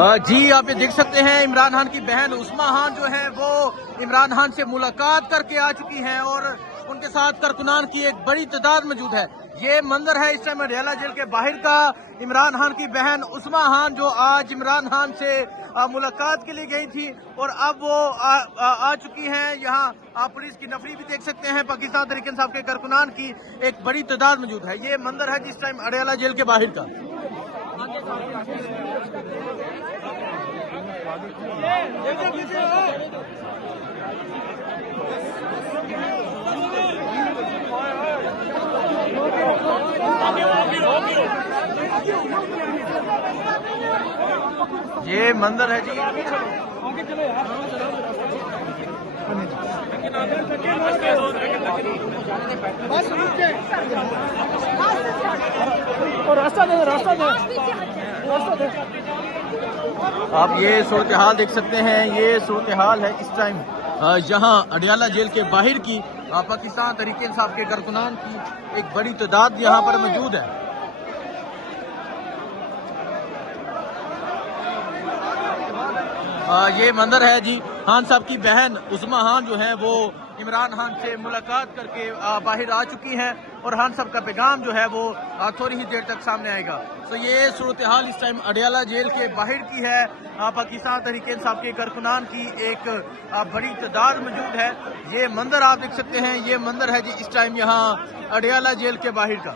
जी आप ये देख सकते हैं इमरान खान की बहन उस्मा खान जो है वो इमरान खान से मुलाकात करके आ चुकी हैं और उनके साथ कारकुनान की एक बड़ी तादाद मौजूद है। ये मंजर है इस टाइम अडयाला जेल के बाहर का। इमरान खान की बहन उस्मा खान जो आज इमरान खान से मुलाकात के लिए गई थी और अब वो आ चुकी हैं यहाँ। आप पुलिस की नफरी भी देख सकते हैं। पाकिस्तान तहरीक इंसाफ के कारकुनान की एक बड़ी तादाद मौजूद है। ये मंजर है जिस टाइम अडयाला जेल के बाहर का। ये मंजर है जी। आप ये सूरत हाल देख सकते हैं। ये सूरत हाल है इस टाइम यहाँ अडयाला जेल के बाहर की। पाकिस्तान तहरीक इंसाफ के कारकुनान की एक बड़ी तादाद यहाँ पर मौजूद है। ये मंजर है जी। खान साहब की बहन उस्मा खान जो है वो इमरान खान से मुलाकात करके बाहर आ चुकी हैं और खान साहब का पैगाम जो है वो थोड़ी ही देर तक सामने आएगा। तो ये सूरत हाल इस टाइम अडयाला जेल के बाहर की है। पाकिस्तान तहरीक इंसाफ के कारकुनान की एक बड़ी तादाद मौजूद है। ये मंजर आप देख सकते हैं। ये मंजर है जी इस टाइम यहाँ अडयाला जेल के बाहर का।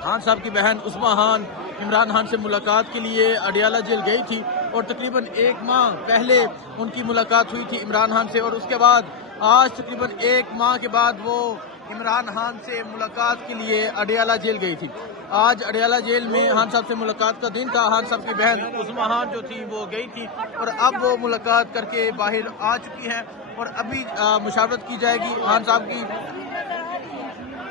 खान साहब की बहन उस्मा खान इमरान खान से मुलाकात के लिए अडयाला जेल गई थी और तकरीबन एक माह पहले उनकी मुलाकात हुई थी इमरान खान से और उसके बाद आज तकरीबन एक माह के बाद वो इमरान खान से मुलाकात के लिए अडयाला जेल गई थी। आज अडयाला जेल में खान साहब से मुलाकात का दिन था। खान साहब की बहन उस्मा खान जो थी वो गई थी और अब वो मुलाकात करके बाहर आ चुकी हैं और अभी मुशावरत की जाएगी खान साहब की।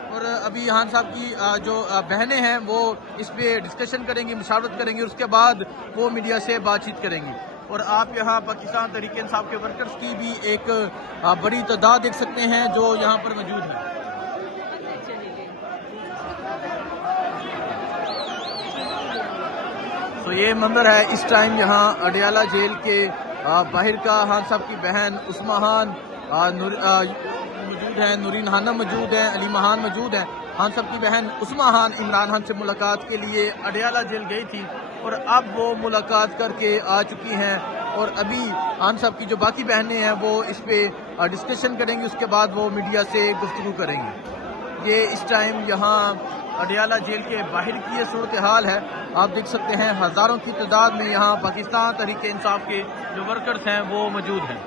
और अभी खान साहब की जो बहनें हैं वो इस पे डिस्कशन करेंगी, मुशावरत करेंगी, उसके बाद वो मीडिया से बातचीत करेंगी। और आप यहाँ पाकिस्तान तहरीक इंसाफ के वर्कर्स की भी एक बड़ी तादाद देख सकते हैं जो यहाँ पर मौजूद है। तो ये मंजर है इस टाइम यहाँ अडयाला जेल के बाहर का। खान साहब की बहन उस्मा खान मौजूद है, नूरीन खानम मौजूद है, अलीमा खान मौजूद है। खान साहब की बहन उस्मा खान इमरान खान से मुलाकात के लिए अडयाला जेल गई थी और अब वो मुलाकात करके आ चुकी हैं और अभी खान साहब की जो बाकी बहनें हैं वो इस पे डिस्कशन करेंगी, उसके बाद वो मीडिया से गुफ्तगू करेंगी। ये इस टाइम यहाँ अडयाला जेल के बाहर की ये सूरत हाल है। आप देख सकते हैं हज़ारों की तादाद में यहाँ पाकिस्तान तहरीक इंसाफ के जो वर्कर्स हैं वो मौजूद हैं।